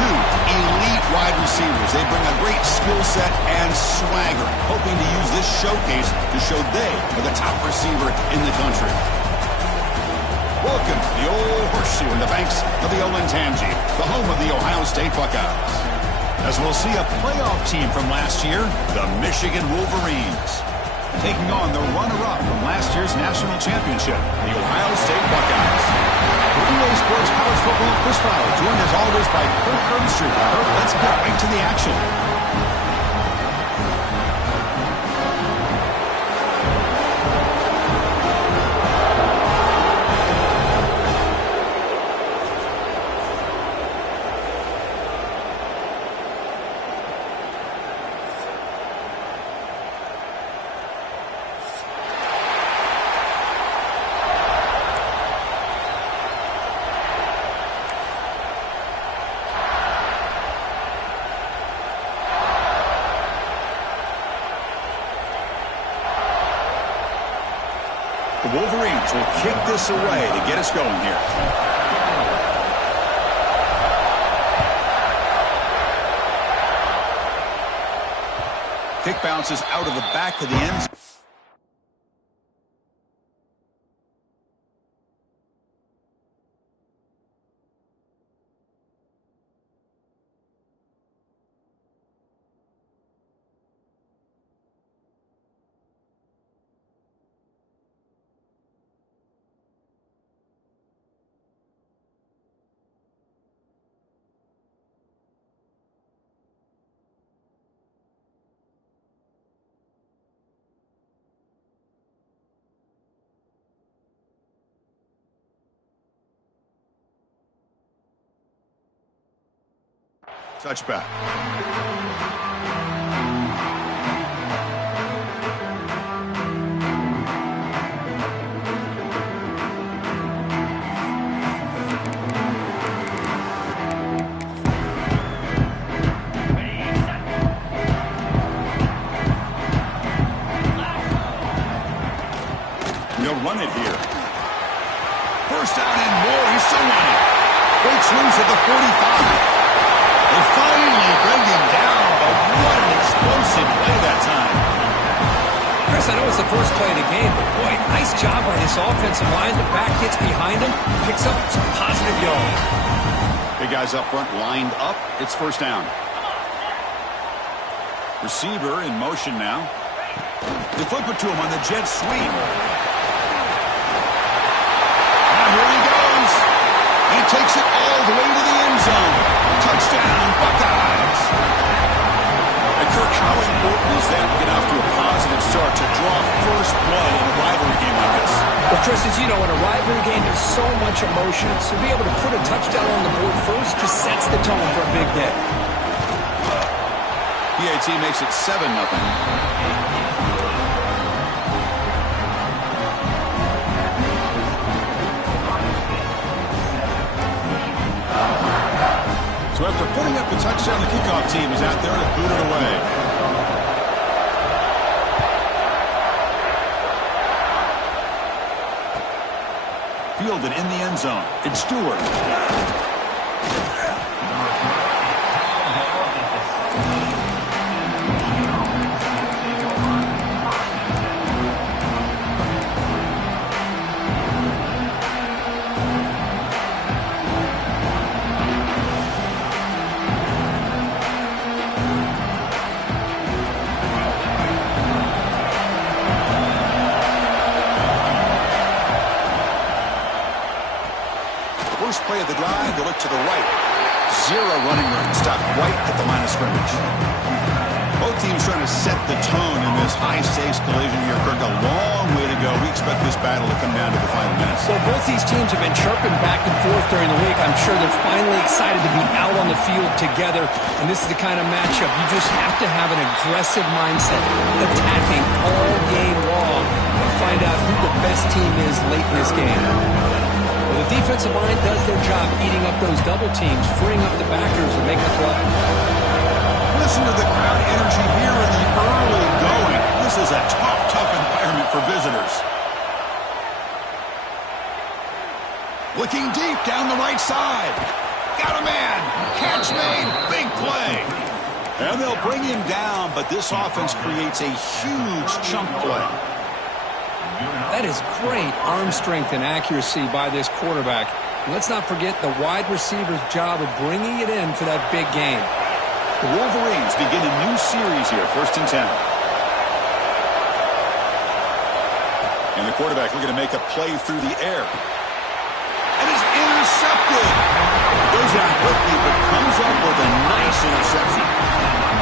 two elite wide receivers. They bring a great skill set and swagger, hoping to use this showcase to show they are the top receiver in the country. Welcome to the old horseshoe in the banks of the old Ncaa, the home of the Ohio State Buckeyes. As we'll see a playoff team from last year, the Michigan Wolverines, taking on the runner-up from last year's national championship, the Ohio State Buckeyes. EA Sports College Football Freestyle, joined as always by Kirk Herbstreit. Kirk, let's get right to the action. The Wolverines will kick this away to get us going here. Kick bounces out of the back of the end zone. Touchback. They'll run it here. First down and more. He's still running. Breaks loose at the 45. They finally bring him down, but what an explosive play that time. Chris, I know it's the first play of the game, but boy, nice job by this offensive line. The back gets behind him, picks up some positive yards. Big guys up front lined up. It's first down. Receiver in motion now. They flip it to him on the jet sweep. And here he goes. He takes it all the way to the end zone. Touchdown, Buckeyes. And Kirk, how important is that to get off to a positive start to draw first blood in a rivalry game like this? Well, Chris, as you know, in a rivalry game, there's so much emotion. So to be able to put a touchdown on the board first just sets the tone for a big day. PAT makes it 7-0. So after putting up the touchdown, the kickoff team is out there to boot it away. Fielded in the end zone. It's Stewart. First play of the drive, they look to the right. Zero running room. Stop right at the line of scrimmage. Both teams trying to set the tone in this high-stakes collision here, Kirk. A long way to go. We expect this battle to come down to the final minutes. Well, both these teams have been chirping back and forth during the week. I'm sure they're finally excited to be out on the field together. And this is the kind of matchup you just have to have an aggressive mindset, attacking all game long, and find out who the best team is late in this game. Well, the defensive line does their job eating up those double teams, freeing up the backers and making a play. Listen to the crowd energy here in the early going. This is a tough environment for visitors. Looking deep down the right side. Got a man. Catch made. Big play. And they'll bring him down, but this offense creates a huge chunk play. That is great arm strength and accuracy by this quarterback. And let's not forget the wide receiver's job of bringing it in for that big game. The Wolverines begin a new series here, 1st and 10. And the quarterback looking to make a play through the air. And is intercepted. Goes down quickly, but comes up with a nice interception.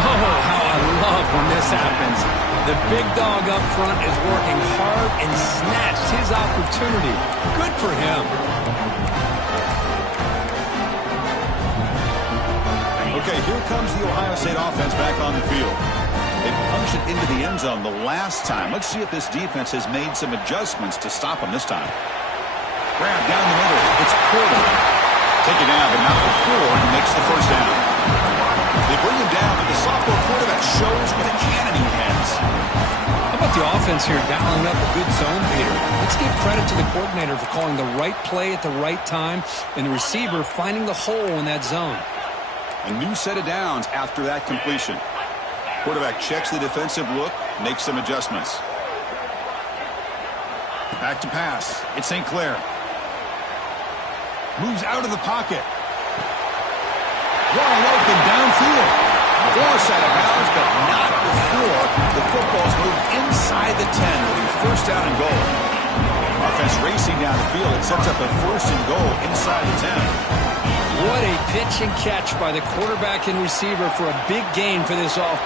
Oh, how I love when this happens. The big dog up front is working hard and snatched his opportunity. Good for him. Okay, here comes the Ohio State offense back on the field. They punched it into the end zone the last time. Let's see if this defense has made some adjustments to stop them this time. Grab down the middle. It's Porter. Take it down, but not before he makes the first down. They bring him down, but the sophomore quarterback shows what a cannon he has. How about the offense here dialing up a good zone, Peter? Let's give credit to the coordinator for calling the right play at the right time and the receiver finding the hole in that zone. A new set of downs after that completion. Quarterback checks the defensive look, makes some adjustments. Back to pass. It's St. Clair. Moves out of the pocket. Wide open downfield. Force out of bounds, but not before the football's moved inside the 10. It'll be first down and goal. Offense racing down the field. It sets up a first and goal inside the 10. What a pitch and catch by the quarterback and receiver for a big gain for this offense.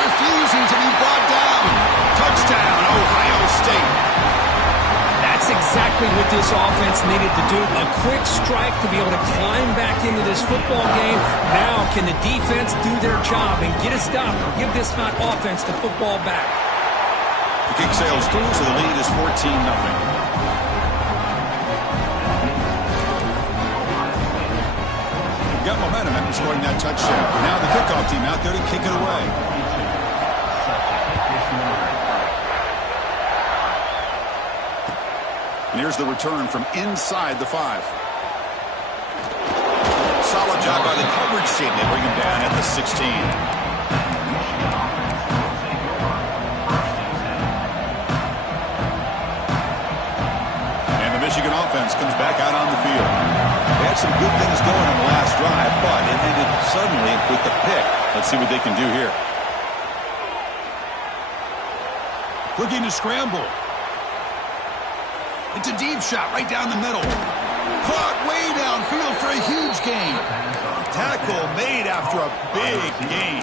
Refusing to be brought down. Touchdown, Ohio State. That's exactly what this offense needed to do. A quick strike to be able to climb back into this football game. Now can the defense do their job and get a stop and give this hot offense the football back? The kick sails through, so the lead is 14-0. Got momentum after scoring that touchdown. Now the kickoff team out there to kick it away. And here's the return from inside the 5. Solid job by the coverage team. They bring him down at the 16. And the Michigan offense comes back out on the field. They had some good things going on the last drive, but it ended suddenly with the pick. Let's see what they can do here. Looking to scramble. It's a deep shot right down the middle. Caught way downfield for a huge gain. Tackle made after a big gain.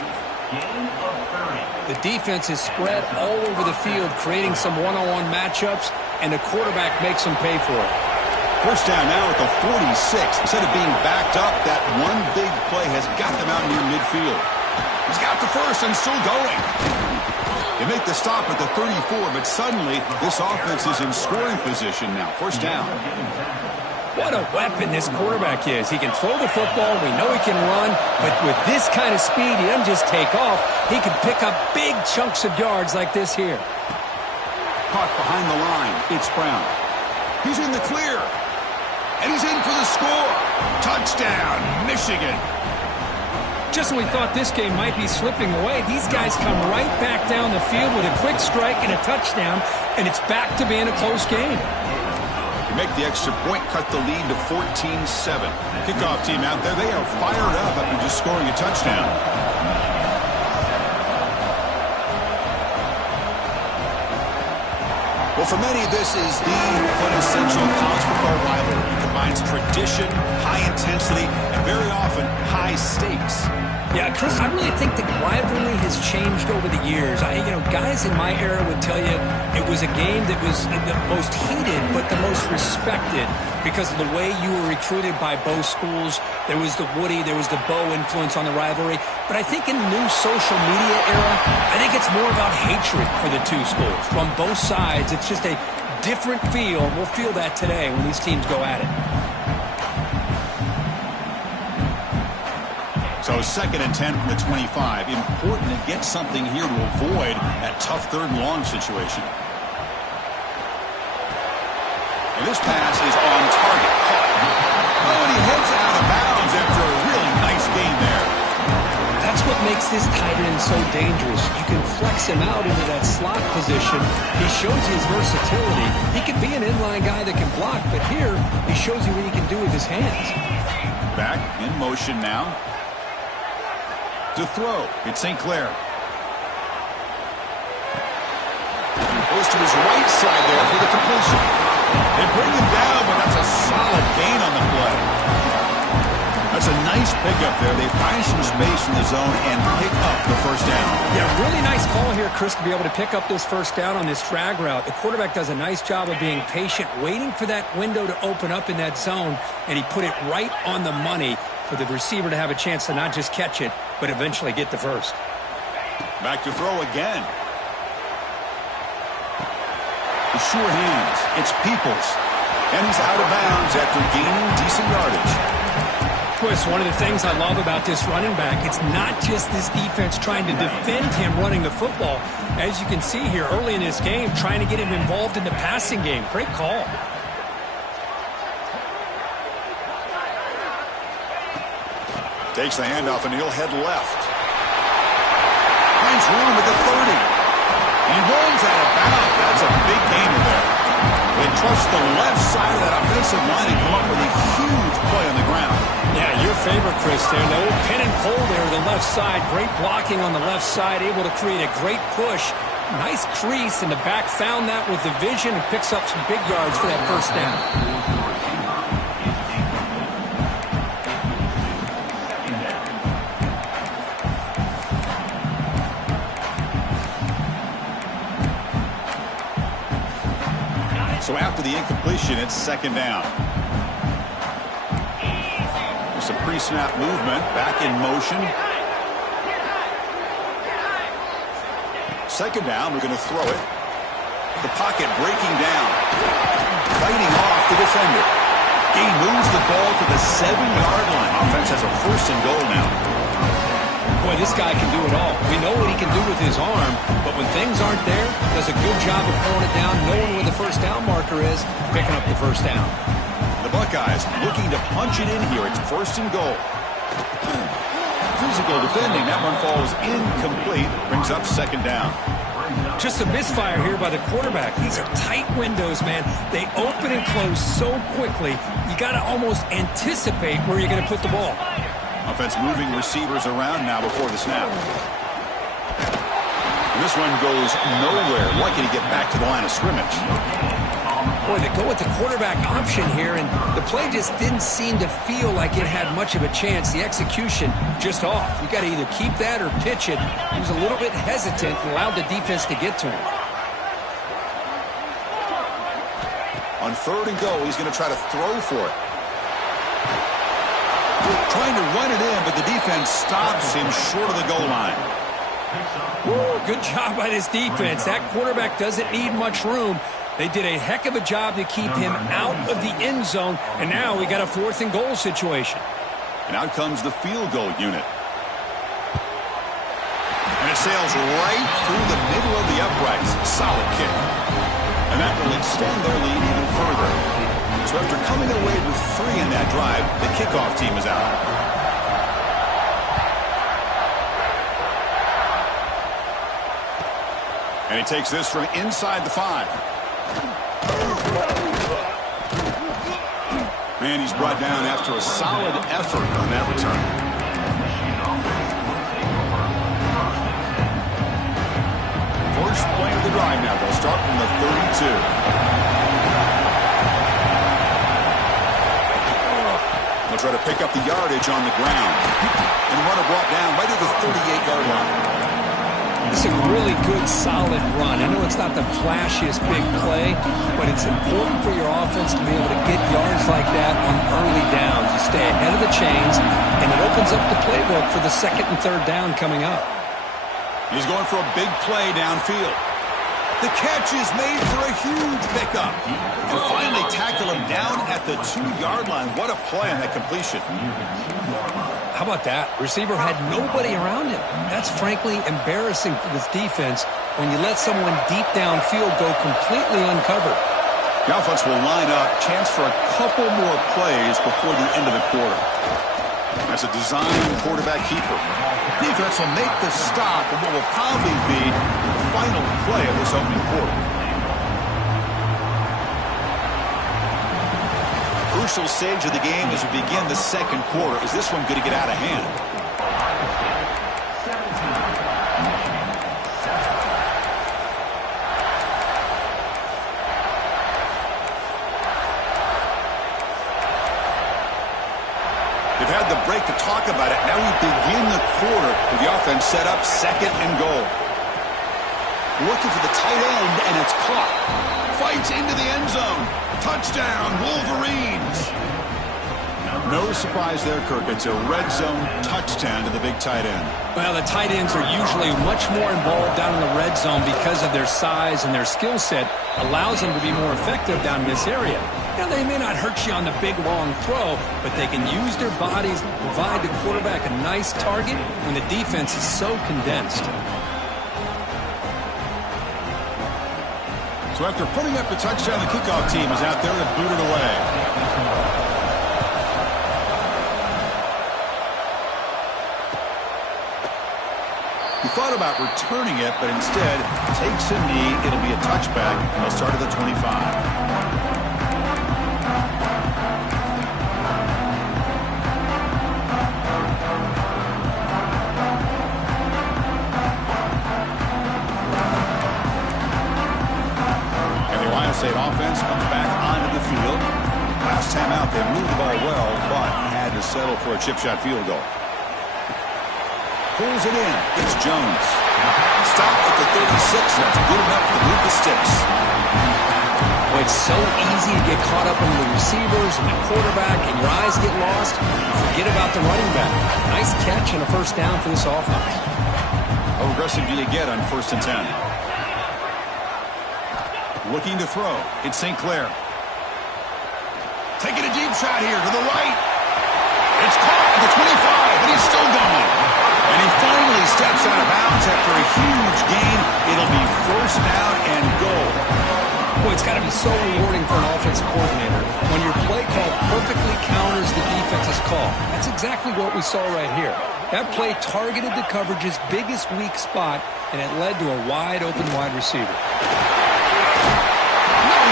The defense is spread all over the field, creating some one-on-one matchups, and the quarterback makes them pay for it. First down now at the 46. Instead of being backed up, that one big play has got them out near midfield. He's got the first and still going. They make the stop at the 34, but suddenly this offense is in scoring position now. First down. What a weapon this quarterback is. He can throw the football. We know he can run. But with this kind of speed, he doesn't just take off. He can pick up big chunks of yards like this here. Caught behind the line. It's Brown. He's in the clear. And he's in for the score. Touchdown, Michigan. Just when we thought this game might be slipping away, these guys come right back down the field with a quick strike and a touchdown, and it's back to being a close game. You make the extra point, cut the lead to 14-7. Kickoff team out there, they are fired up after just scoring a touchdown. Well, for many, this is the quintessential college football rivalry. It combines tradition, high intensity, and very often high stakes. Yeah, Chris, I really think the rivalry has changed over the years. Guys in my era would tell you it was a game that was the most heated but the most respected because of the way you were recruited by both schools. There was the Woody, there was the Bo influence on the rivalry. But I think in the new social media era, I think it's more about hatred for the two schools. From both sides, it's just a different feel. We'll feel that today when these teams go at it. So 2nd and 10 from the 25. Important to get something here to avoid that tough 3rd and long situation. And this pass is on target. Oh, and he heads out of bounds after a makes this tight end so dangerous. You can flex him out into that slot position. He shows you his versatility. He can be an inline guy that can block, but here he shows you what he can do with his hands. Back in motion now. To throw, it's St. Clair. Goes to his right side there for the completion. They bring him down, but that's a solid gain on the play. That's a nice pickup there. They find some space in the zone and pick up the first down. Yeah, really nice call here, Chris, to be able to pick up this first down on this drag route. The quarterback does a nice job of being patient, waiting for that window to open up in that zone, and he put it right on the money for the receiver to have a chance to not just catch it, but eventually get the first. Back to throw again. The sure hands. It's Peoples. And he's out of bounds after gaining decent yardage. Chris, one of the things I love about this running back, it's not just this defense trying to defend him running the football. As you can see here early in this game, trying to get him involved in the passing game. Great call. Takes the handoff and he'll head left. Finds room at the 30. He runs out of bounds. That's a big gain there. They trust the left side of that offensive line and come up with a huge play on the ground. Yeah, your favorite, Chris, there. The old pin and pull there, the left side. Great blocking on the left side, able to create a great push. Nice crease, and the back found that with the vision and picks up some big yards for that first down. So after the incompletion, it's second down. There's some pre-snap movement, back in motion. Second down, we're going to throw it. The pocket breaking down. Fighting off the defender. He moves the ball to the 7-yard line. Offense has a first and goal now. Boy, this guy can do it all. We know what he can do with his arm, but when things aren't there, does a good job of pulling it down, knowing where the first down marker is, picking up the first down. The Buckeyes looking to punch it in here. It's first and goal. Physical defending. That one falls incomplete. Brings up second down. Just a misfire here by the quarterback. These are tight windows, man. They open and close so quickly, you got to almost anticipate where you're going to put the ball. Offense moving receivers around now before the snap. And this one goes nowhere. Lucky to get back to the line of scrimmage. Boy, they go with the quarterback option here, and the play just didn't seem to feel like it had much of a chance. The execution just off. You got to either keep that or pitch it. He was a little bit hesitant and allowed the defense to get to him. On third and goal, he's going to try to throw for it. Trying to run it in, but the defense stops him short of the goal line. Woo, good job by this defense. That quarterback doesn't need much room. They did a heck of a job to keep him out of the end zone, and now we got a fourth and goal situation. And out comes the field goal unit. And it sails right through the middle of the uprights. Solid kick. And that will extend their lead even further. So after coming away with 3 in that drive, the kickoff team is out. And he takes this from inside the 5. And he's brought down after a solid effort on that return. First play of the drive now. They'll start from the 32. They'll try to pick up the yardage on the ground. And runner brought down right at the 38-yard line. It's a really good, solid run. I know it's not the flashiest big play, but it's important for your offense to be able to get yards like that on early downs. You stay ahead of the chains, and it opens up the playbook for the second and third down coming up. He's going for a big play downfield. The catch is made for a huge pickup. And finally tackle him down at the 2-yard line. What a play on that completion. How about that? Receiver had nobody around him. That's frankly embarrassing for this defense when you let someone deep downfield go completely uncovered. The offense will line up. Chance for a couple more plays before the end of the quarter. as a design quarterback keeper. Defense will make the stop of what will probably be the final play of this opening quarter. Crucial stage of the game as we begin the second quarter. Is this one going to get out of hand? They've had the break to talk about it. Now we begin the quarter with the offense set up, second and goal. Looking for the tight end, and it's caught. Fights into the end zone. Touchdown, Wolverines. No surprise there, Kirk. It's a red zone touchdown to the big tight end. Well, the tight ends are usually much more involved down in the red zone because of their size and their skill set allows them to be more effective down in this area. Now, they may not hurt you on the big, long throw, but they can use their bodies to provide the quarterback a nice target when the defense is so condensed. So after putting up the touchdown, the kickoff team is out there to boot it away. He thought about returning it, but instead takes a knee. It'll be a touchback, and they'll start at the 25. State offense comes back onto the field. Last time out, they moved the ball well, but had to settle for a chip shot field goal. Pulls it in. It's Jones. Stopped at the 36. That's good enough to move the sticks. Well, it's so easy to get caught up in the receivers and the quarterback, and your eyes get lost. Forget about the running back. Nice catch and a first down for this offense. How aggressive do you get on 1st and 10? Looking to throw. It's St. Clair. Taking a deep shot here to the right. It's caught at the 25, but he's still going. And he finally steps out of bounds after a huge gain. It'll be 1st down and goal. Boy, it's got to be so rewarding for an offensive coordinator when your play call perfectly counters the defense's call. That's exactly what we saw right here. That play targeted the coverage's biggest weak spot, and it led to a wide-open wide receiver.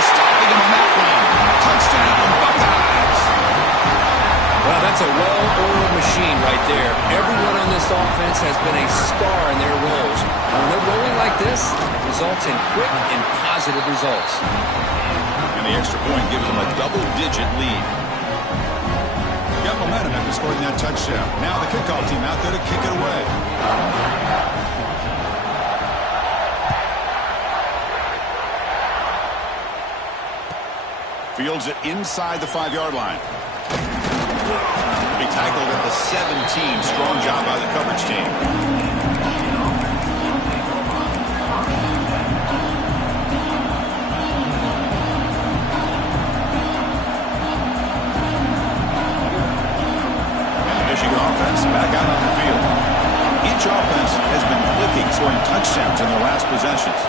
Stopping him on that one. Touchdown, Buckeyes. Well, that's a well-oiled machine right there. Everyone on this offense has been a star in their roles. And when they're rolling like this, it results in quick and positive results. And the extra point gives them a double-digit lead. Got momentum after scoring that touchdown. Now the kickoff team out there to kick it away. Fields it inside the 5-yard line. He tackled at the 17. Strong job by the coverage team. And the Michigan offense back out on the field. Each offense has been clicking, scoring touchdowns in their last possessions.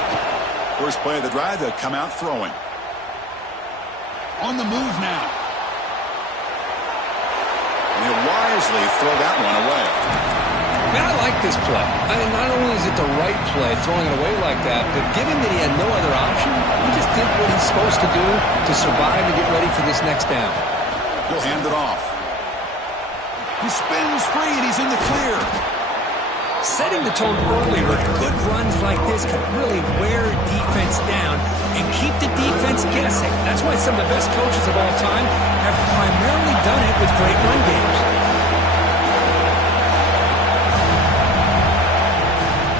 First play of the drive, they'll come out throwing. On the move now. And he'll wisely throw that one away. Man, I like this play. I mean, not only is it the right play, throwing it away like that, but given that he had no other option, he just did what he's supposed to do to survive and get ready for this next down. He'll hand it off. He spins free, and he's in the clear. Setting the tone earlier, good runs like this can really wear defense down and keep the defense guessing. That's why some of the best coaches of all time have primarily done it with great run games.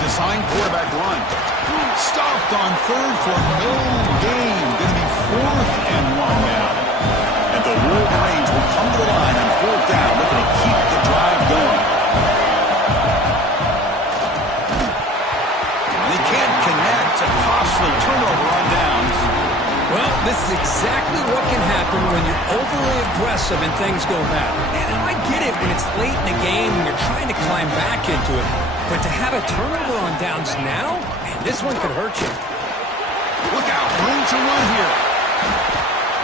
Design quarterback run. Stopped on 3rd for no gain. Going to be 4th and 1 now. And the Wolverines will come to the line on 4th down, looking to keep the drive going. A costly turnover on downs. Well, this is exactly what can happen when you're overly aggressive and things go bad. And I get it when it's late in the game and you're trying to climb back into it. But to have a turnover on downs now, man, this one could hurt you. Look out, room to run here.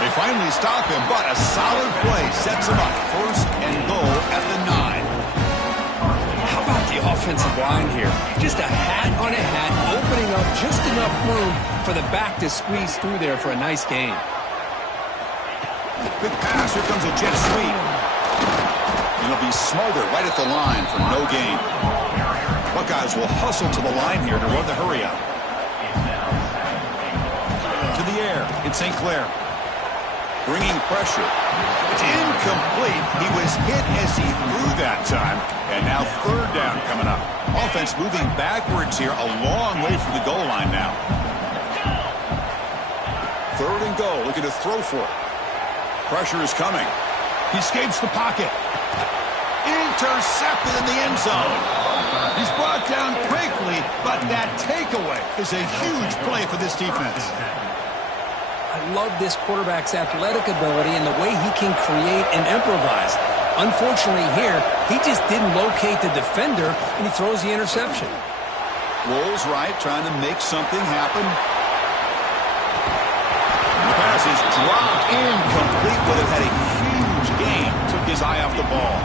They finally stop him, but a solid play sets him up. 1st and goal at the 9. the offensive line here. Just a hat on a hat, opening up just enough room for the back to squeeze through there for a nice gain. Big pass. Here comes a jet sweep. And it'll be smothered right at the line for no gain. Buckeyes will hustle to the line here to run the hurry up. To the air. It's St. Clair. Bringing pressure. It's incomplete. He was hit as he threw that time. And now third down coming up. Offense moving backwards here, a long way from the goal line now. Third and goal, looking to throw for it. Pressure is coming. He escapes the pocket. Intercepted in the end zone. He's brought down quickly, but that takeaway is a huge play for this defense. I love this quarterback's athletic ability and the way he can create and improvise. Unfortunately here, he just didn't locate the defender, and he throws the interception. Rolls right, trying to make something happen. The pass is dropped incomplete, but it had a huge gain. Took his eye off the ball.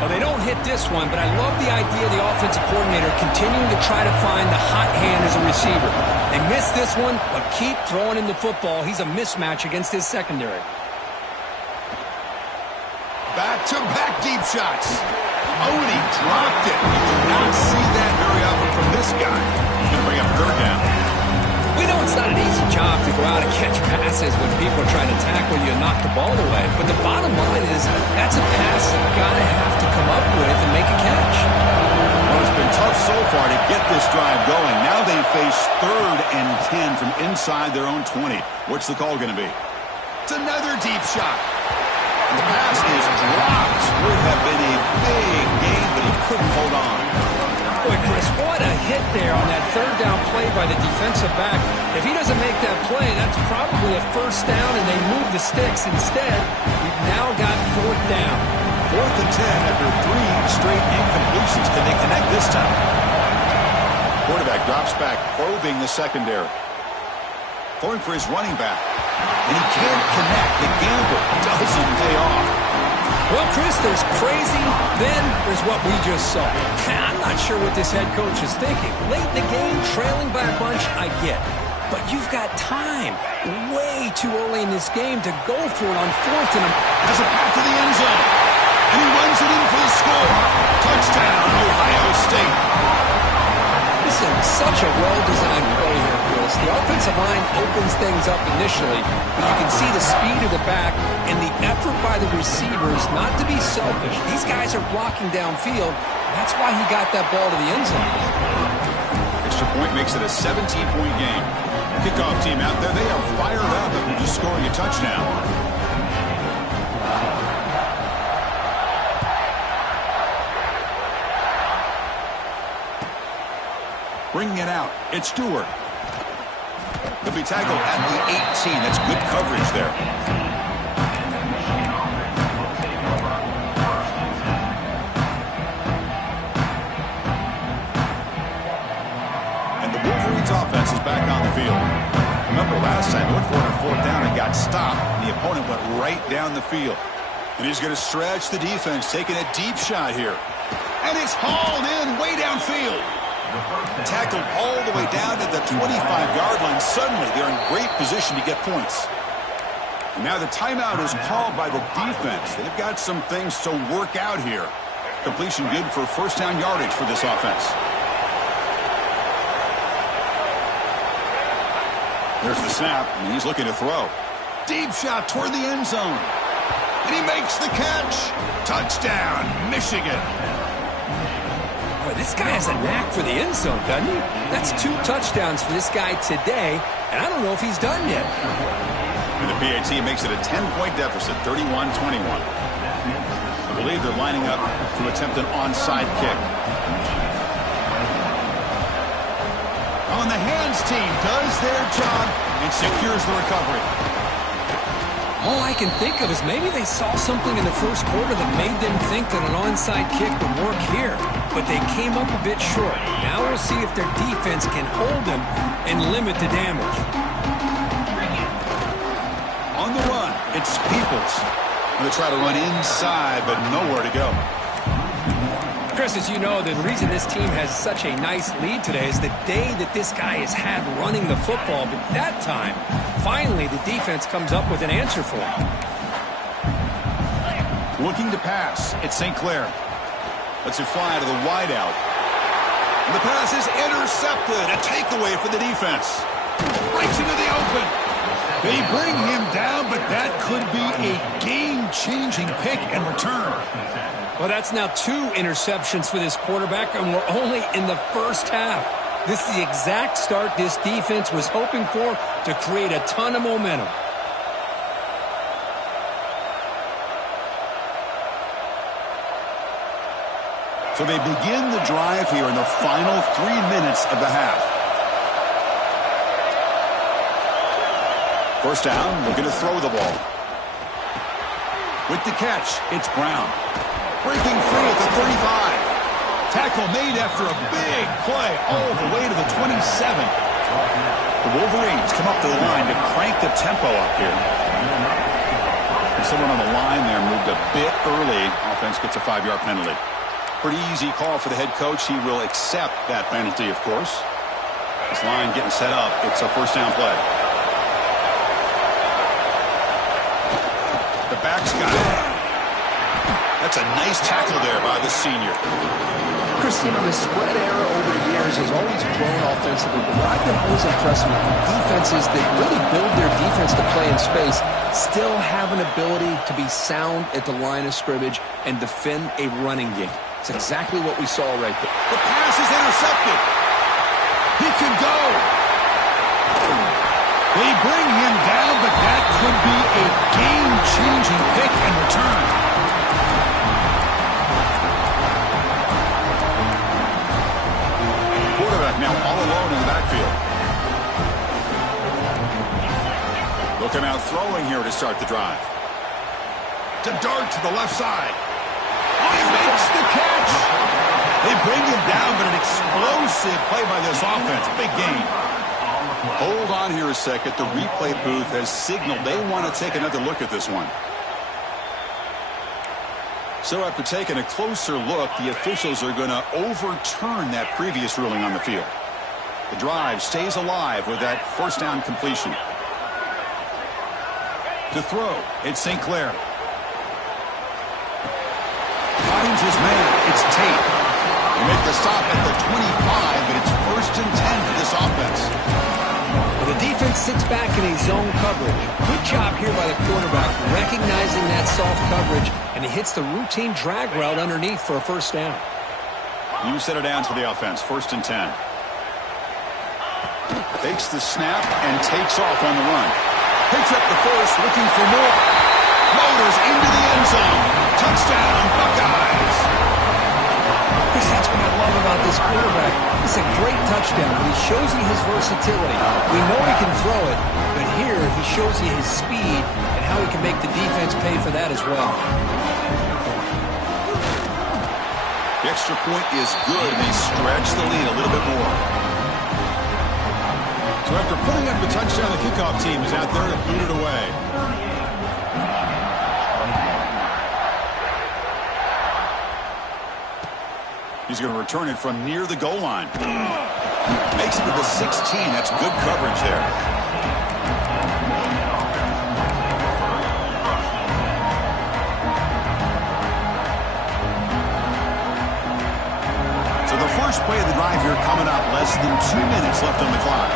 Well, they don't hit this one, but I love the idea of the offensive coordinator continuing to try to find the hot hand as a receiver. They missed this one, but keep throwing him the football. He's a mismatch against his secondary. Back-to-back deep shots. Oh, and he dropped it. You do not see that very often from this guy. He's going to bring up third down. We know it's not an easy job to go out and catch passes when people are trying to tackle you and knock the ball away. But the bottom line is that's a pass you've got to have to come up with and make a catch. Well, it's been tough so far to get this drive going. Now they face 3rd and 10 from inside their own 20. What's the call going to be? It's another deep shot. And the pass is dropped. Would have been a big gain, but he couldn't hold on. Boy, Chris, what a hit there on that third down play by the defensive back. If he doesn't make that play, that's probably a first down, and they move the sticks. Instead, we've now got 4th down. 4th and 10 after 3 straight incompletions. Can they connect this time? Quarterback drops back, probing the secondary. Throwing for his running back. And he can't connect. The gamble doesn't pay off. Well, Chris, there's crazy, then there's what we just saw. I'm not sure what this head coach is thinking. Late in the game, trailing by a bunch, I get. But you've got time, way too early in this game to go for it on 4th and has a path to the end zone. And he runs it in for the score. Touchdown, Ohio State. This is such a well-designed play here, Chris. The offensive line opens things up initially, but you can see the speed of the back and the effort by the receivers not to be selfish. These guys are blocking downfield. That's why he got that ball to the end zone. Extra point makes it a 17-point game. Kickoff team out there, they are fired up after just scoring a touchdown. Bringing it out, it's Stewart. He'll be tackled at the 18. That's good coverage there. And the Wolverines offense is back on the field. Remember last time, went for it on 4th down and got stopped, and the opponent went right down the field. And he's going to stretch the defense, taking a deep shot here. And it's hauled in way downfield. Tackled all the way down at the 25-yard line. Suddenly, they're in great position to get points. And now the timeout is called by the defense. They've got some things to work out here. Completion good for first down yardage for this offense. There's the snap, and he's looking to throw. Deep shot toward the end zone. And he makes the catch. Touchdown, Michigan. Boy, this guy has a knack for the end zone, doesn't he? That's 2 touchdowns for this guy today, and I don't know if he's done yet. And the PAT makes it a 10-point deficit, 31-21. I believe they're lining up to attempt an onside kick. On the hands team does their job and secures the recovery. All I can think of is maybe they saw something in the first quarter that made them think that an onside kick would work here. But they came up a bit short. Now we'll see if their defense can hold them and limit the damage. On the run, it's Peoples. Going to try to run inside, but nowhere to go. Chris, as you know, the reason this team has such a nice lead today is the day that this guy has had running the football. But that time, finally, the defense comes up with an answer for him. Looking to pass. It's St. Clair. Lets it fly to the wideout. And the pass is intercepted. A takeaway for the defense. Breaks into the open. They bring him down, but that could be a game-changing pick and return. Well, that's now 2 interceptions for this quarterback, and we're only in the first half. This is the exact start this defense was hoping for to create a ton of momentum. So they begin the drive here in the final 3 minutes of the half. First down, looking to throw the ball. With the catch, it's Brown. Breaking free at the 35. Tackle made after a big play all the way to the 27. The Wolverines come up to the line to crank the tempo up here. Someone on the line there moved a bit early. Offense gets a 5-yard penalty. Pretty easy call for the head coach. He will accept that penalty, of course. This line getting set up. It's a first down play. The back's got it. That's a nice tackle there by the senior. Chris, you know, the spread era over the years has always grown offensively, but what I've been always impressed with defenses that really build their defense to play in space still have an ability to be sound at the line of scrimmage and defend a running game. It's exactly what we saw right there. The pass is intercepted. He can go. They bring him down, but that could be a game-changing pick and return. Quarterback now all alone in the backfield. Looking out throwing here to start the drive. To dart to the left side. Oh, he makes the catch. They bring him down, but an explosive play by this offense. Big game. Hold on here a second. The replay booth has signaled they want to take another look at this one. So after taking a closer look, the officials are going to overturn that previous ruling on the field. The drive stays alive with that first down completion. To throw, it's St. Clair. Finds his man. It's Tate. They make the stop at the 25, but it's 1st and 10 for this offense. The defense sits back in a zone coverage. Good job here by the quarterback, recognizing that soft coverage, and he hits the routine drag route underneath for a first down. You set it down to the offense, 1st and 10. Takes the snap and takes off on the run. Picks up the first, looking for more. Motors into the end zone. Touchdown, Buckeyes. Chris, that's what I love about this quarterback. It's a great touchdown, but he shows you his versatility. We know he can throw it, but here he shows you his speed and how he can make the defense pay for that as well. The extra point is good, and they stretch the lead a little bit more. So after putting up the touchdown, the kickoff team is out there to boot it away. He's going to return it from near the goal line. Makes it to the 16. That's good coverage there. So the first play of the drive here coming up. Less than 2 minutes left on the clock.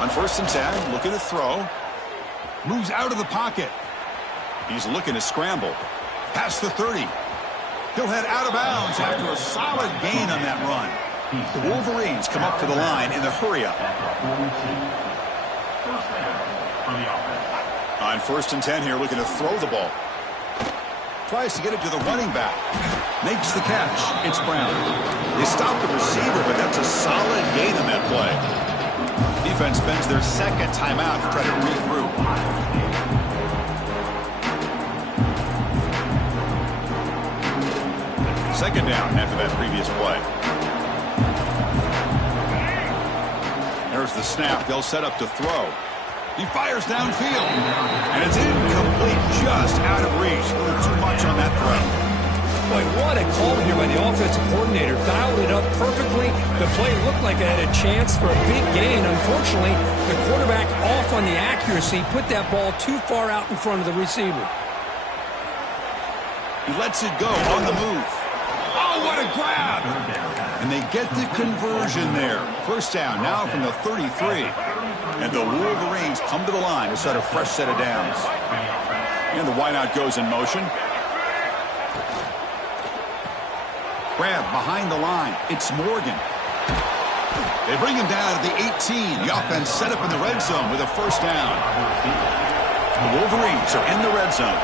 On 1st and 10, looking to throw. Moves out of the pocket. He's looking to scramble. Past the 30. He'll head out of bounds after a solid gain on that run. The Wolverines come up to the line in the hurry-up. On 1st and 10 here, looking to throw the ball. Tries to get it to the running back. Makes the catch. It's Brown. They stop the receiver, but that's a solid gain on that play. Defense spends their second timeout to try to regroup. Second down after that previous play. There's the snap. They'll set up to throw. He fires downfield. And it's incomplete, just out of reach. A little too much on that throw. Boy, what a call here by the offensive coordinator. Dialed it up perfectly. The play looked like it had a chance for a big gain. Unfortunately, the quarterback off on the accuracy, put that ball too far out in front of the receiver. He lets it go on the move. Oh, what a grab! And they get the conversion there. First down now from the 33. And the Wolverines come to the line to start a fresh set of downs. And the wideout goes in motion. Grab behind the line. It's Morgan. They bring him down at the 18. The offense set up in the red zone with a first down. The Wolverines are in the red zone.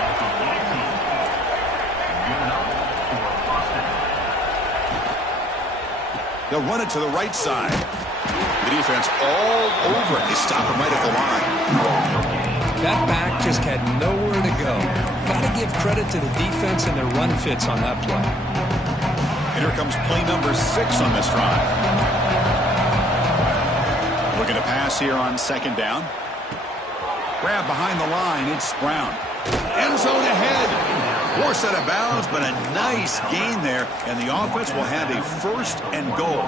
They'll run it to the right side. The defense all over it. They stop him right at the line. That back just had nowhere to go. Got to give credit to the defense and their run fits on that play. And here comes play number 6 on this drive. Looking to pass here on second down. Grab behind the line. It's Brown. End zone ahead. Forced out of bounds, but a nice gain there. And the offense will have a first and goal.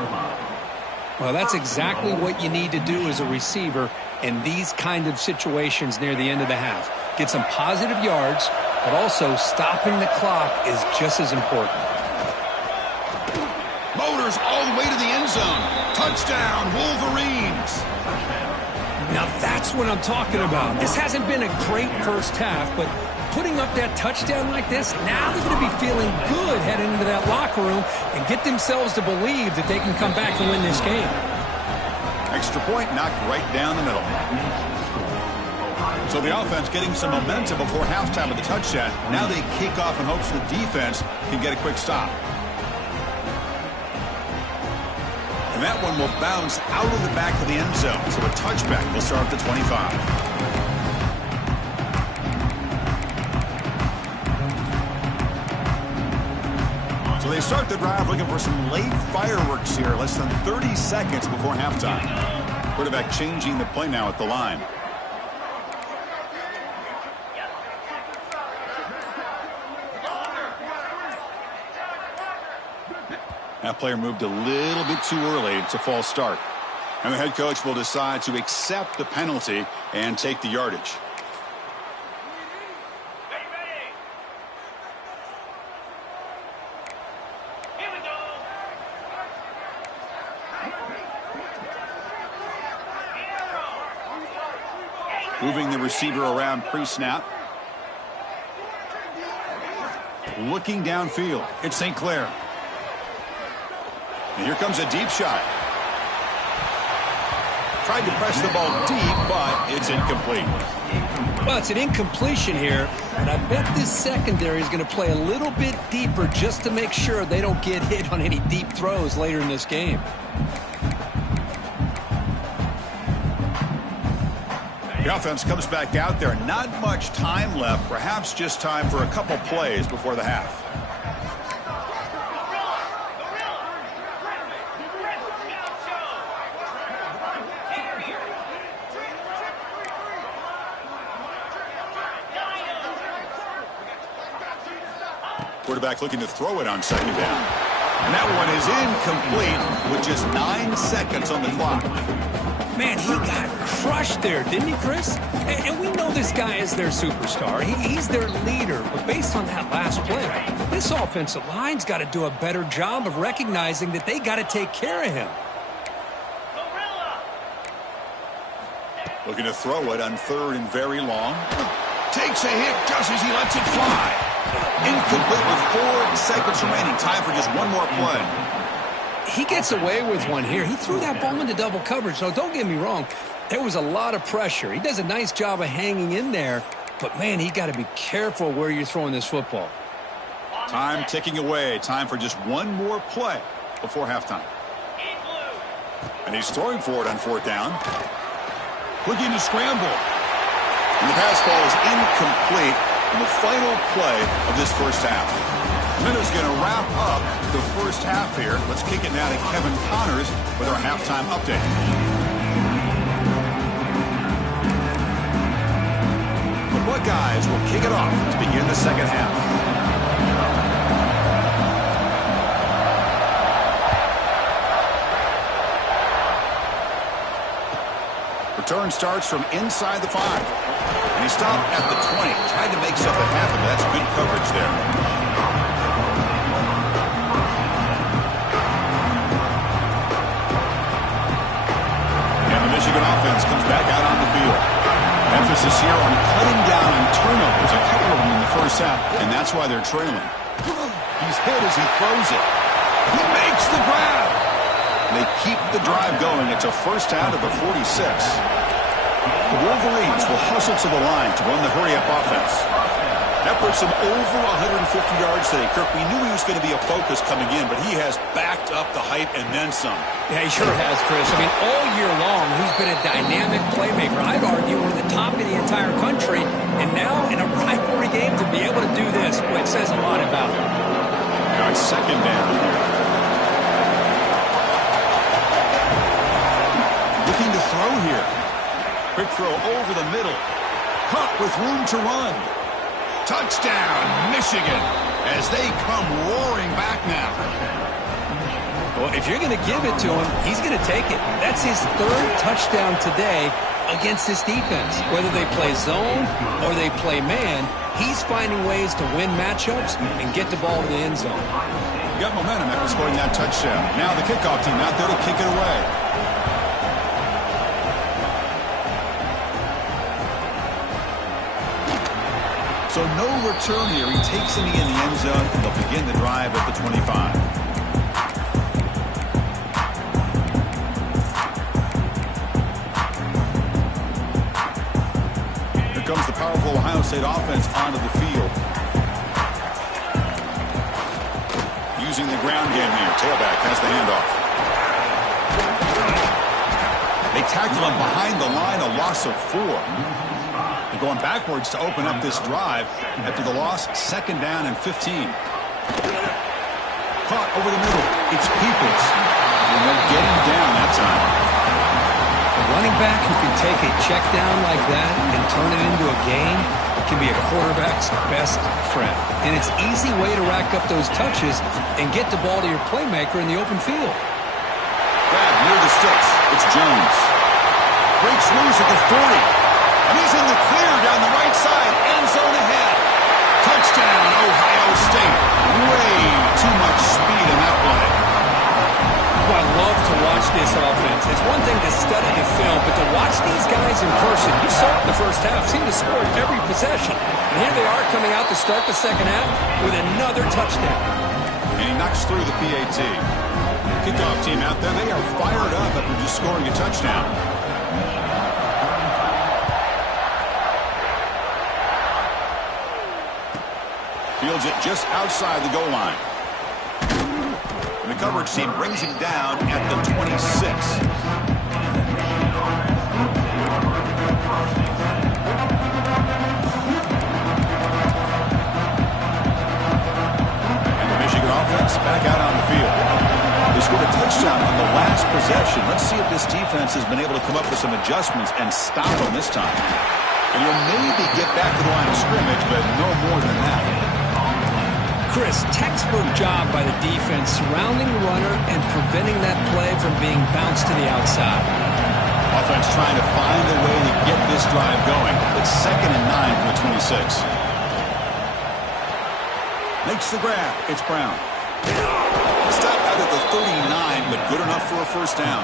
Well, that's exactly what you need to do as a receiver in these kind of situations near the end of the half. Get some positive yards, but also stopping the clock is just as important. Motors all the way to the end zone. Touchdown, Wolverines. Now that's what I'm talking about. This hasn't been a great first half, but putting up that touchdown like this, now they're going to be feeling good heading into that locker room and get themselves to believe that they can come back and win this game. Extra point knocked right down the middle. So the offense getting some momentum before halftime with the touchdown. Now they kick off in hopes the defense can get a quick stop. And that one will bounce out of the back of the end zone. So a touchback will start at the 25. So they start the drive looking for some late fireworks here. Less than 30 seconds before halftime. Quarterback changing the play now at the line. That player moved a little bit too early. It's a false start. And the head coach will decide to accept the penalty and take the yardage. Moving the receiver around pre-snap. Looking downfield. It's St. Clair. And here comes a deep shot. Tried to press the ball deep, but it's incomplete. Well, it's an incompletion here, and I bet this secondary is going to play a little bit deeper just to make sure they don't get hit on any deep throws later in this game. The offense comes back out there. Not much time left. Perhaps just time for a couple plays before the half. Quarterback looking to throw it on second down. And that one is incomplete with just 9 seconds on the clock. Man, he got crushed there, didn't he, Chris? And we know this guy is their superstar. He's their leader. But based on that last play, this offensive line's got to do a better job of recognizing that they got to take care of him. Looking to throw it on third and very long. Takes a hit just as he lets it fly. Incomplete with 4 seconds remaining. Time for just one more play. He gets away with one here. He threw that ball into double coverage, so don't get me wrong. There was a lot of pressure. He does a nice job of hanging in there, but, man, he got to be careful where you're throwing this football. Time ticking away. Time for just one more play before halftime. And he's throwing for it on fourth down. Looking to scramble. And the pass ball is incomplete in the final play of this first half. Minnows going to wrap up the first half here. Let's kick it now to Kevin Connors with our halftime update. The Buckeyes will kick it off to begin the second half. Return starts from inside the 5. And he stopped at the 20. Tried to make something happen. That's good coverage there. And the Michigan offense comes back out on the field. Emphasis here on cutting down on turnovers. A couple of them in the first half, and that's why they're trailing. He's hit as he throws it. He makes the grab. They keep the drive going. It's a first down to the 46. The Wolverines will hustle to the line to run the hurry-up offense. That puts him over 150 yards today. Kirk, we knew he was going to be a focus coming in, but he has backed up the hype and then some. Yeah, he sure has, Chris. I mean, all year long, he's been a dynamic playmaker. I'd argue one of the top in the entire country. And now, in a rivalry game, to be able to do this, boy, it says a lot about him. Now it's second down here. Looking to throw here. Quick throw over the middle. Caught with room to run. Touchdown, Michigan, as they come roaring back now. Well, if you're going to give it to him, he's going to take it. That's his third touchdown today against this defense. Whether they play zone or they play man, he's finding ways to win matchups and get the ball to the end zone. Got momentum after scoring that touchdown. Now the kickoff team out there to kick it away. So no return here. He takes it in the end zone, and they'll begin the drive at the 25. Here comes the powerful Ohio State offense onto the field. Using the ground game here. Tailback has the handoff. They tackle him behind the line, a loss of 4. They're going backwards to open up this drive after the loss. Second down and 15. Caught over the middle. It's Peoples. And they'll get him down that time. A running back who can take a check down like that and turn it into a gain can be a quarterback's best friend. And it's an easy way to rack up those touches and get the ball to your playmaker in the open field. Grab near the sticks. It's Jones. Breaks loose at the 40. And he's in the clear down the right side. End zone ahead. Touchdown, Ohio State. Way too much speed in that play. Well, I love to watch this offense. It's one thing to study the film, but to watch these guys in person, you saw it in the first half, seem to score every possession. And here they are coming out to start the second half with another touchdown. And he knocks through the PAT. Kickoff team out there, they are fired up after just scoring a touchdown. Fields it just outside the goal line. And the coverage team brings him down at the 26. And the Michigan offense back out on the field. They scored a touchdown on the last possession. Let's see if this defense has been able to come up with some adjustments and stop them this time. And you'll maybe get back to the line of scrimmage, but no more than that. Chris, textbook job by the defense surrounding the runner and preventing that play from being bounced to the outside. Offense trying to find a way to get this drive going. It's 2nd and 9 for the 26. Makes the grab. It's Brown. Stop out at the 39, but good enough for a first down.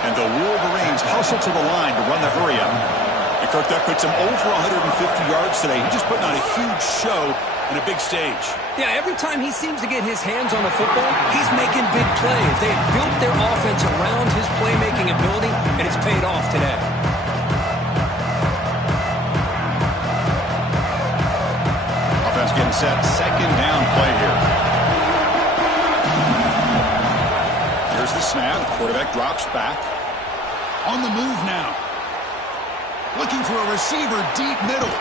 And the Wolverines hustle to the line to run the hurry-up. And Kirk, that puts him over 150 yards today. He's just putting on a huge show in a big stage. Yeah, every time he seems to get his hands on the football, he's making big plays. They have built their offense around his playmaking ability, and it's paid off today. Offense getting set. Second down play here. Here's the snap. Quarterback drops back. On the move now. Looking for a receiver deep middle.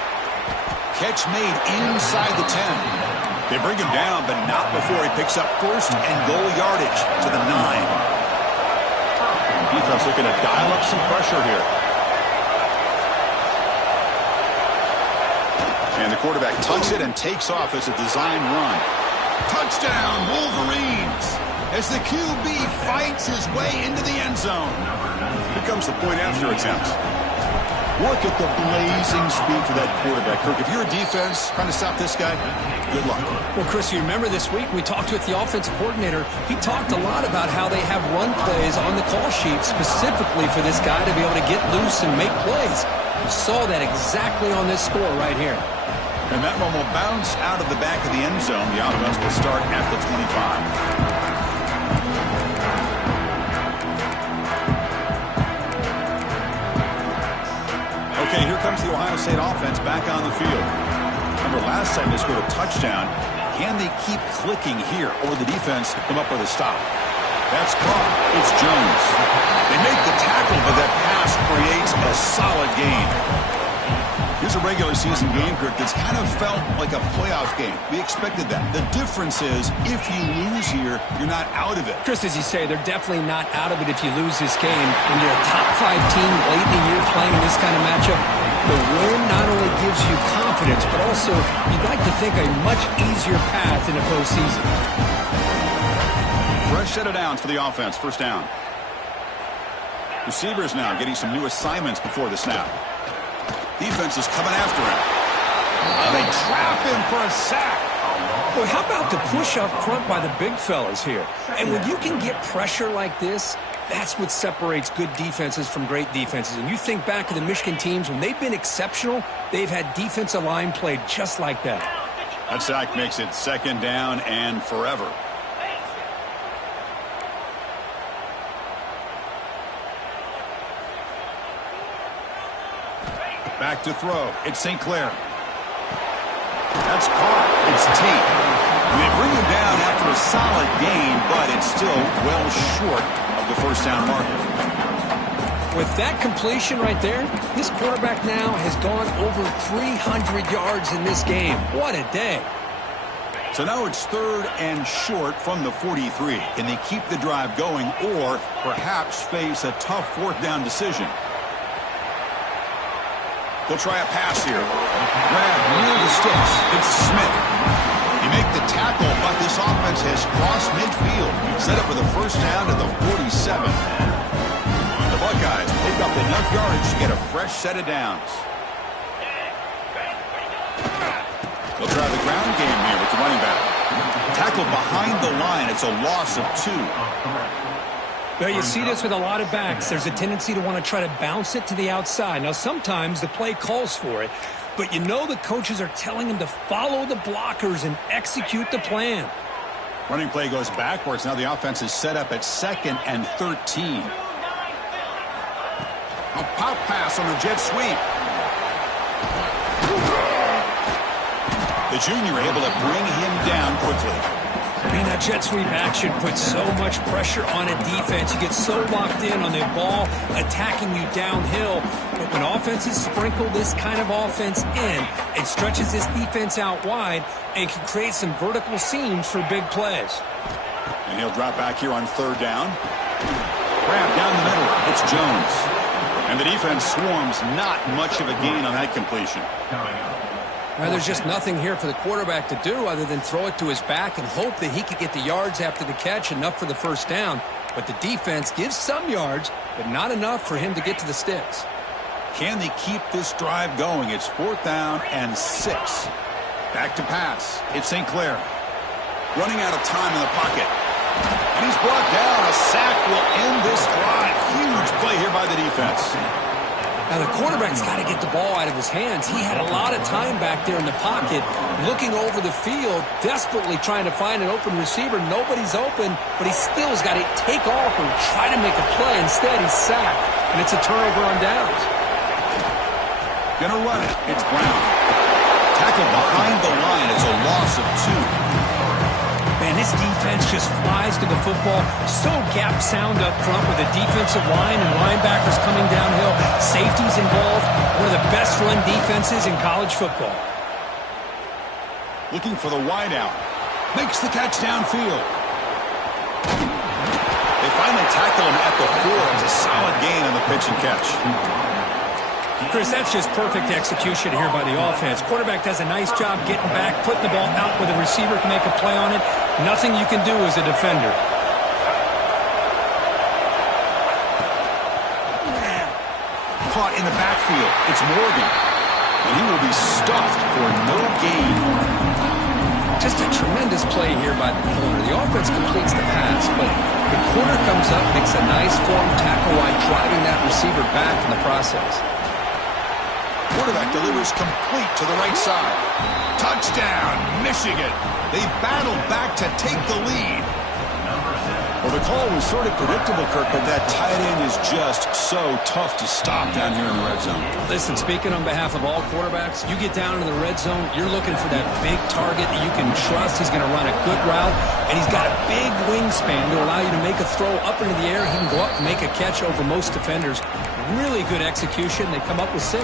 Catch made inside the 10. They bring him down, but not before he picks up first and goal yardage to the 9. Defense looking to dial up some pressure here. And the quarterback tucks it and takes off as a design run. Touchdown, Wolverines! as the QB fights his way into the end zone. Here comes the point after attempt. Look at the blazing speed for that quarterback. Kirk, if you're a defense trying to stop this guy, good luck. Well, Chris, you remember this week we talked with the offensive coordinator. He talked a lot about how they have run plays on the call sheet specifically for this guy to be able to get loose and make plays. We saw that exactly on this score right here. And that one will bounce out of the back of the end zone. The offense will start at the 25. Okay, here comes the Ohio State offense back on the field. Remember, last time they scored a touchdown. Can they keep clicking here, or the defense come up with a stop? That's caught. It's Jones. They make the tackle, but that pass creates a solid gain. Here's a regular season game, Kirk, that's kind of felt like a playoff game. We expected that. The difference is, if you lose here, you're not out of it. Chris, as you say, they're definitely not out of it if you lose this game. When you're a top-5 team late in the year playing in this kind of matchup, the win not only gives you confidence, but also you'd like to think a much easier path in the postseason. Fresh set of downs for the offense. First down. Receivers now getting some new assignments before the snap. Defense is coming after him. They trap him for a sack. Well, how about the push up front by the big fellas here? And when you can get pressure like this, that's what separates good defenses from great defenses. And you think back to the Michigan teams, when they've been exceptional, they've had defensive line play just like that. That sack makes it second down and forever. Back to throw. It's St. Clair. That's caught. It's Tate. They bring him down after a solid gain, but it's still well short of the first down marker. With that completion right there, this quarterback now has gone over 300 yards in this game. What a day. So now it's third and short from the 43. Can they keep the drive going or perhaps face a tough fourth down decision? They'll try a pass here. Grab near the sticks. It's Smith. You make the tackle, but this offense has crossed midfield. Set up for the first down at the 47. The Buckeyes pick up enough yardage to get a fresh set of downs. They'll try the ground game here with the running back. Tackled behind the line. It's a loss of 2. Well, you see this with a lot of backs. There's a tendency to want to try to bounce it to the outside. Now, sometimes the play calls for it, but you know the coaches are telling them to follow the blockers and execute the plan. Running play goes backwards. Now the offense is set up at 2nd and 13. A pop pass on a jet sweep. The junior able to bring him down quickly. Man, that jet sweep action puts so much pressure on a defense. You get so locked in on the ball attacking you downhill. But when offenses sprinkle this kind of offense in, it stretches this defense out wide and can create some vertical seams for big plays. And he'll drop back here on third down. Grab down the middle. It's Jones. And the defense swarms. Not much of a gain on that completion. Well, there's just nothing here for the quarterback to do other than throw it to his back and hope that he could get the yards after the catch, enough for the first down. But the defense gives some yards, but not enough for him to get to the sticks. Can they keep this drive going? It's 4th down and 6. Back to pass. It's St. Clair. Running out of time in the pocket. And he's brought down. A sack will end this drive. Huge play here by the defense. Now, the quarterback's got to get the ball out of his hands. He had a lot of time back there in the pocket, looking over the field, desperately trying to find an open receiver. Nobody's open, but he still has got to take off and try to make a play. Instead, he's sacked, and it's a turnover on downs. Gonna run it. It's Brown. Tackled behind the line. It's a loss of 2. Man, this defense just flies to the football. So gap sound up front with a defensive line and linebackers coming downhill. Safeties involved. One of the best run defenses in college football. Looking for the wideout. Makes the catch downfield. They finally tackle him at the 4. It's a solid gain on the pitch and catch. Chris, that's just perfect execution here by the offense. Quarterback does a nice job getting back, putting the ball out where the receiver can make a play on it. Nothing you can do as a defender. caught in the backfield. It's Morgan. And he will be stuffed for no gain. Just a tremendous play here by the corner. The offense completes the pass, but the corner comes up, makes a nice form tackle while driving that receiver back in the process. Quarterback delivers complete to the right side. Touchdown, Michigan. They battled back to take the lead. Well, the call was sort of predictable, Kirk, but that tight end is just so tough to stop down here in the red zone. Listen, speaking on behalf of all quarterbacks, you get down into the red zone, you're looking for that big target that you can trust. He's going to run a good route, and he's got a big wingspan to allow you to make a throw up into the air. He can go up and make a catch over most defenders. Really good execution. They come up with 6.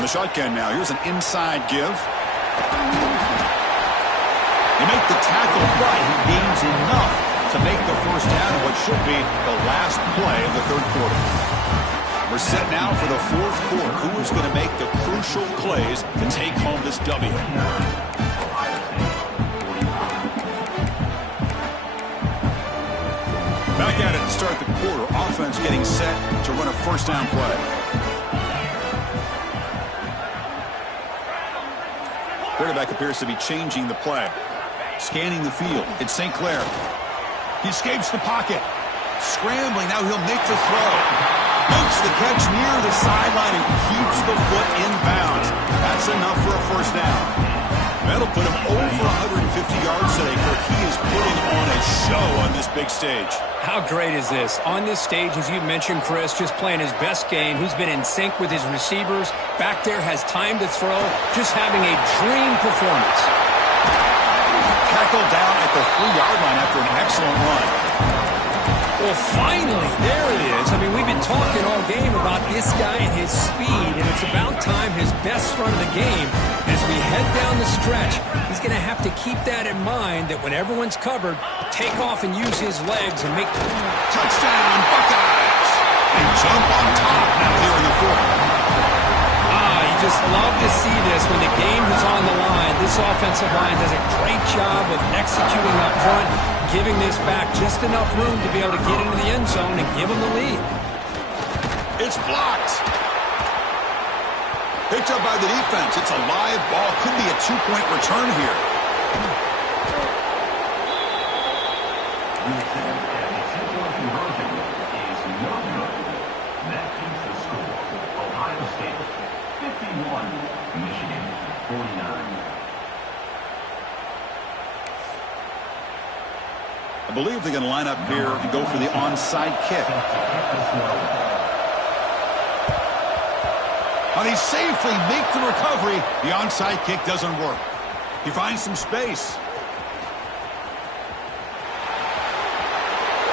The shotgun now. Here's an inside give. They make the tackle, but he gains enough to make the first down in what should be the last play of the third quarter. We're set now for the fourth quarter. Who is going to make the crucial plays to take home this W? Back at it to start the quarter. Offense getting set to run a first down play. Quarterback appears to be changing the play. Scanning the field. It's St. Clair. He escapes the pocket. Scrambling. Now he'll make the throw. Makes the catch near the sideline and keeps the foot in bounds. That's enough for a first down. That'll put him over 150 yards today, Kirk. He is putting on a show on this big stage. How great is this? On this stage, as you mentioned, Chris, just playing his best game. Who's been in sync with his receivers. Back there, has time to throw. Just having a dream performance. Tackled down at the 3-yard line after an excellent run. Well, finally, there it is. I mean, we've been talking all game about this guy and his speed, and it's about time his best run of the game. As we head down the stretch, he's going to have to keep that in mind, that when everyone's covered, take off and use his legs and make... Touchdown, Buckeyes! They jump on top now here in the fourth. You just love to see this when the game is on the line. This offensive line does a great job of executing up front, giving this back just enough room to be able to get into the end zone and give them the lead. It's blocked. Picked up by the defense. It's a live ball. Could be a 2-point return here. I believe they're going to line up here and go for the onside kick. Now they safely make the recovery. The onside kick doesn't work. He finds some space.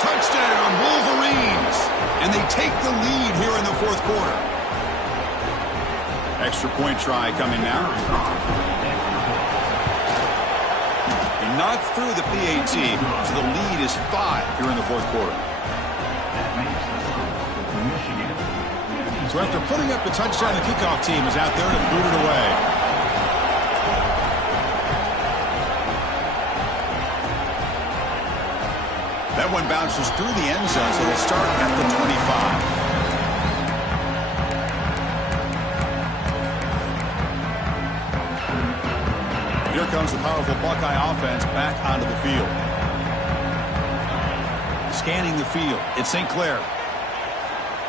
Touchdown, Wolverines! And they take the lead here in the fourth quarter. Extra point try coming now. Knocked through the PAT, so the lead is 5 here in the fourth quarter. So after putting up the touchdown, the kickoff team is out there to boot it away. That one bounces through the end zone, so it'll start at the 25. Here comes the powerful Buckeye offense back onto the field. Scanning the field. It's St. Clair.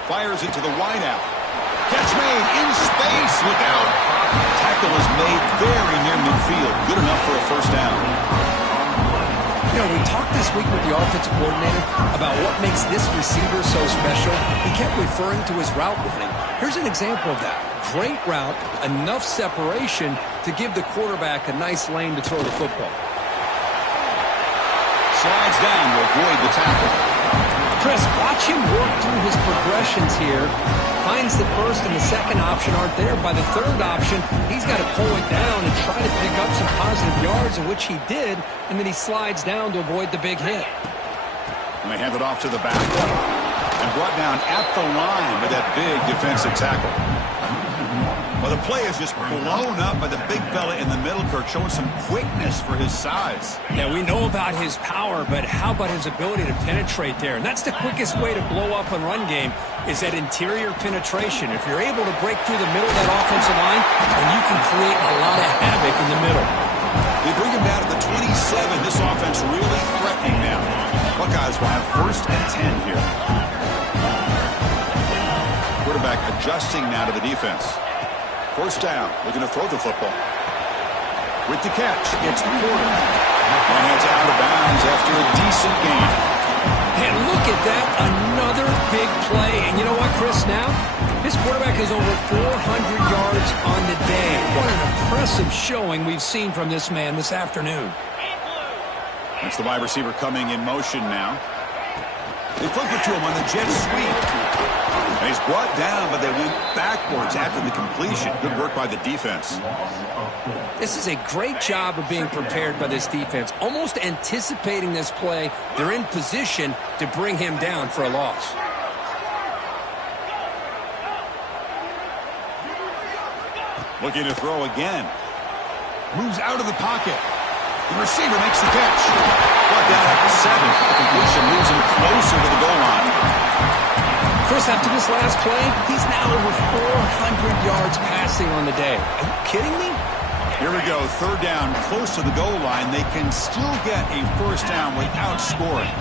Fires it to the wideout. Catch made in space. Look out. Tackle is made very near midfield. Good enough for a first down. You know, we talked this week with the offensive coordinator about what makes this receiver so special. He kept referring to his route running. Here's an example of that. Great route, enough separation to give the quarterback a nice lane to throw the football. Slides down to avoid the tackle. Chris, watch him work through his progressions here. Finds the first and the second option aren't there. By the third option, he's got to pull it down and try to pick up some positive yards, of which he did, and then he slides down to avoid the big hit. And they hand it off to the back. And brought down at the line with that big defensive tackle. Well, the play is just blown up by the big fella in the middle, Kirk, showing some quickness for his size. Yeah, we know about his power, but how about his ability to penetrate there? And that's the quickest way to blow up a run game, is that interior penetration. If you're able to break through the middle of that offensive line, then you can create a lot of havoc in the middle. They bring him down to the 27. This offense really threatening now. Buckeyes will have 1st and 10 here. Quarterback adjusting now to the defense. 1st down, looking to throw the football. With the catch, it's the quarter. And it's out of bounds after a decent gain. And look at that, another big play. And you know what, Chris, now? His quarterback is over 400 yards on the day. What an impressive showing we've seen from this man this afternoon. That's the wide receiver coming in motion now. They flip it to him on the jet sweep. And he's brought down, but they went backwards after the completion. Good work by the defense. This is a great job of being prepared by this defense. Almost anticipating this play, they're in position to bring him down for a loss. Looking to throw again. Moves out of the pocket. The receiver makes the catch. Brought down at the 7. The completion moves him closer to the goal line. Chris, after this last play, he's now over 400 yards passing on the day. Are you kidding me? Here we go. 3rd down, close to the goal line. They can still get a 1st down without scoring.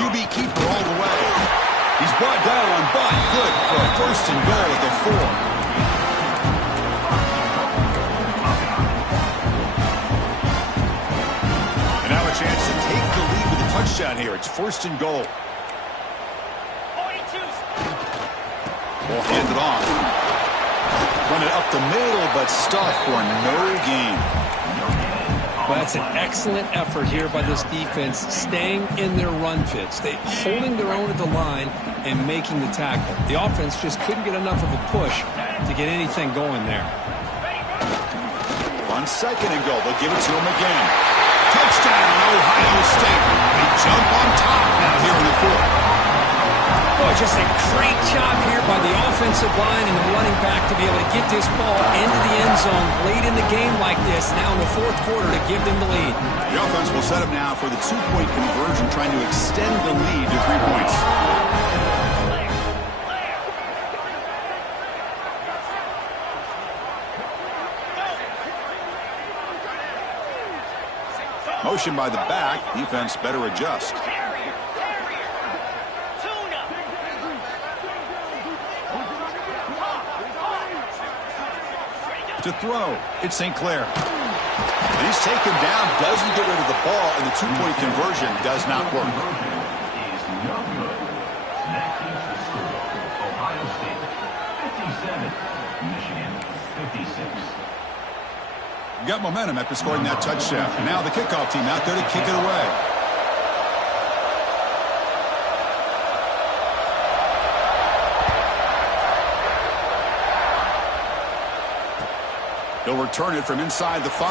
QB keeper all the way. He's brought down, but good for a 1st and goal at the 4. Chance to take the lead with a touchdown here. It's 1st and goal. Ball handed off. Run it up the middle, but stuffed for no gain. Well, that's an excellent effort here by this defense, staying in their run fits. They holding their own at the line and making the tackle. The offense just couldn't get enough of a push to get anything going there. On 2nd and goal, they'll give it to him again. Touchdown, Ohio State. They jump on top now here in the 4th. Boy, just a great job here by the offensive line and the running back to be able to get this ball into the end zone late in the game like this, now in the 4th quarter to give them the lead. The offense will set up now for the 2-point conversion, trying to extend the lead to 3 points. Motion by the back. Defense better adjust. To throw, it's St. Clair. He's taken down, doesn't get rid of the ball, and the 2-point conversion does not work. Ohio State 57, Michigan 56. Got momentum after scoring that touchdown. Now the kickoff team out there to kick it away. He'll return it from inside the 5.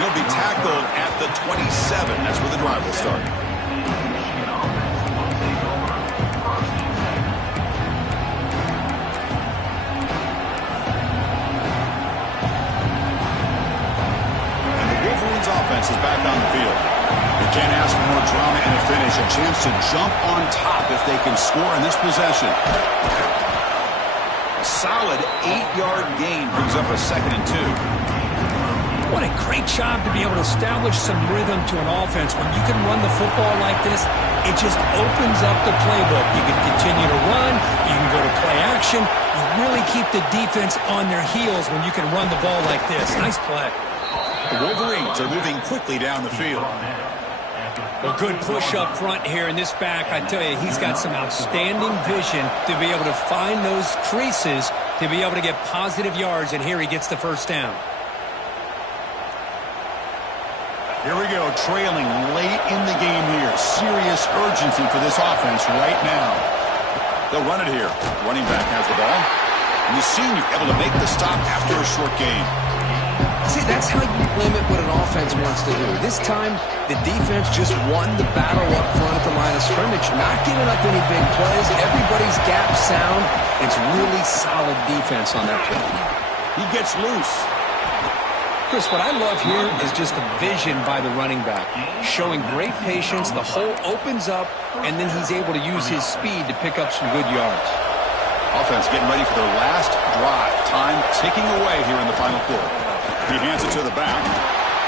He'll be tackled at the 27. That's where the drive will start. Offense is back on the field. They can't ask for more drama and a finish. A chance to jump on top if they can score in this possession. A solid 8-yard gain brings up a 2nd and 2. What a great job to be able to establish some rhythm to an offense. When you can run the football like this, it just opens up the playbook. You can continue to run. You can go to play action. You really keep the defense on their heels when you can run the ball like this. Nice play. The Wolverines are moving quickly down the field. A good push up front here in this back. I tell you, he's got some outstanding vision to be able to find those creases to be able to get positive yards, and here he gets the 1st down. Here we go, trailing late in the game here. Serious urgency for this offense right now. They'll run it here. Running back has the ball. And the senior able to make the stop after a short gain. See, that's how you limit what an offense wants to do. This time, the defense just won the battle up front at the line of scrimmage, not giving up any big plays. Everybody's gap sound. It's really solid defense on that play. He gets loose. Chris, what I love here is just the vision by the running back, showing great patience. The hole opens up, and then he's able to use his speed to pick up some good yards. Offense getting ready for their last drive. Time ticking away here in the final quarter. He hands it to the back.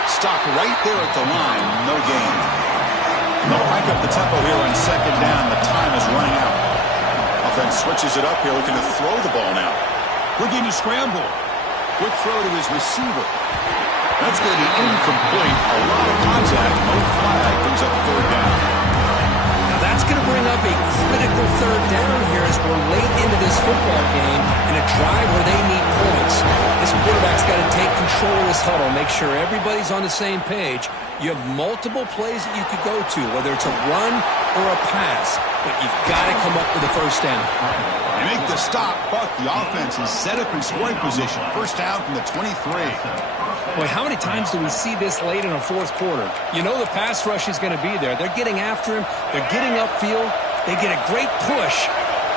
Stopped right there at the line. No gain. They'll hike up the tempo here on second down. The time is running out. Offense switches it up here, looking to throw the ball now. Looking to scramble. Quick throw to his receiver. That's going to be incomplete. A lot of contact. No flag. Brings up third down. Now that's going to bring up a critical third down here as we're late into this football game in a drive where they need points. This quarterback's got to take control of this huddle, make sure everybody's on the same page. You have multiple plays that you could go to, whether it's a run or a pass, but you've got to come up with a first down. They make the stop, but the offense is set up in scoring position. First down from the 23. Boy, how many times do we see this late in a fourth quarter? You know the pass rush is going to be there. They're getting after him. They're getting upfield. They get a great push.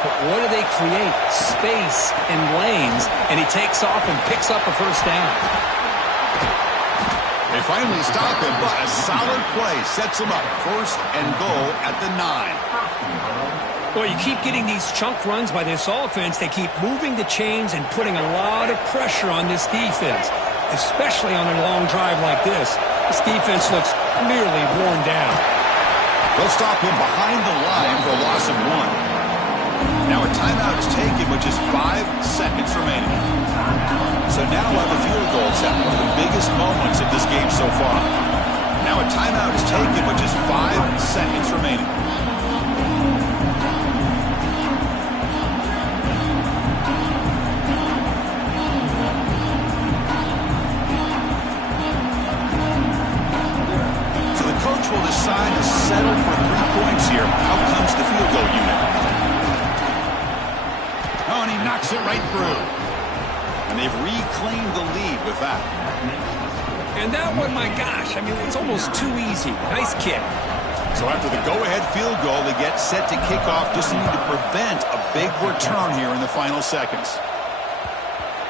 But what do they create? Space and lanes. And he takes off and picks up a first down. They finally stop him, but a solid play sets him up. First and goal at the 9. Boy, you keep getting these chunk runs by this offense. They keep moving the chains and putting a lot of pressure on this defense, especially on a long drive like this. This defense looks nearly worn down. They'll stop him behind the line for a loss of 1. Now a timeout is taken with just 5 seconds remaining. So now we'll have a field goal set, one of the biggest moments of this game so far. Now a timeout is taken with just 5 seconds remaining. So the coach will decide to settle for 3 points here. Out comes the field goal unit. Oh, and he knocks it right through. And they've reclaimed the lead with that. And that one, my gosh, I mean, it's almost too easy. Nice kick. So after the go-ahead field goal, they get set to kick off, just need to prevent a big return here in the final seconds.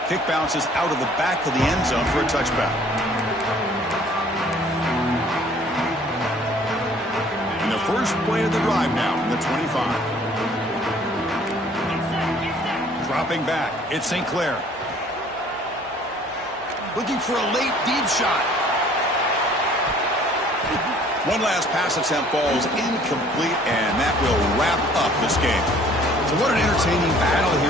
Kick bounces out of the back of the end zone for a touchback. And the first play of the drive now from the 25. Dropping back, it's St. Clair. Looking for a late deep shot. One last pass attempt falls incomplete, and that will wrap up this game. So what an entertaining battle here.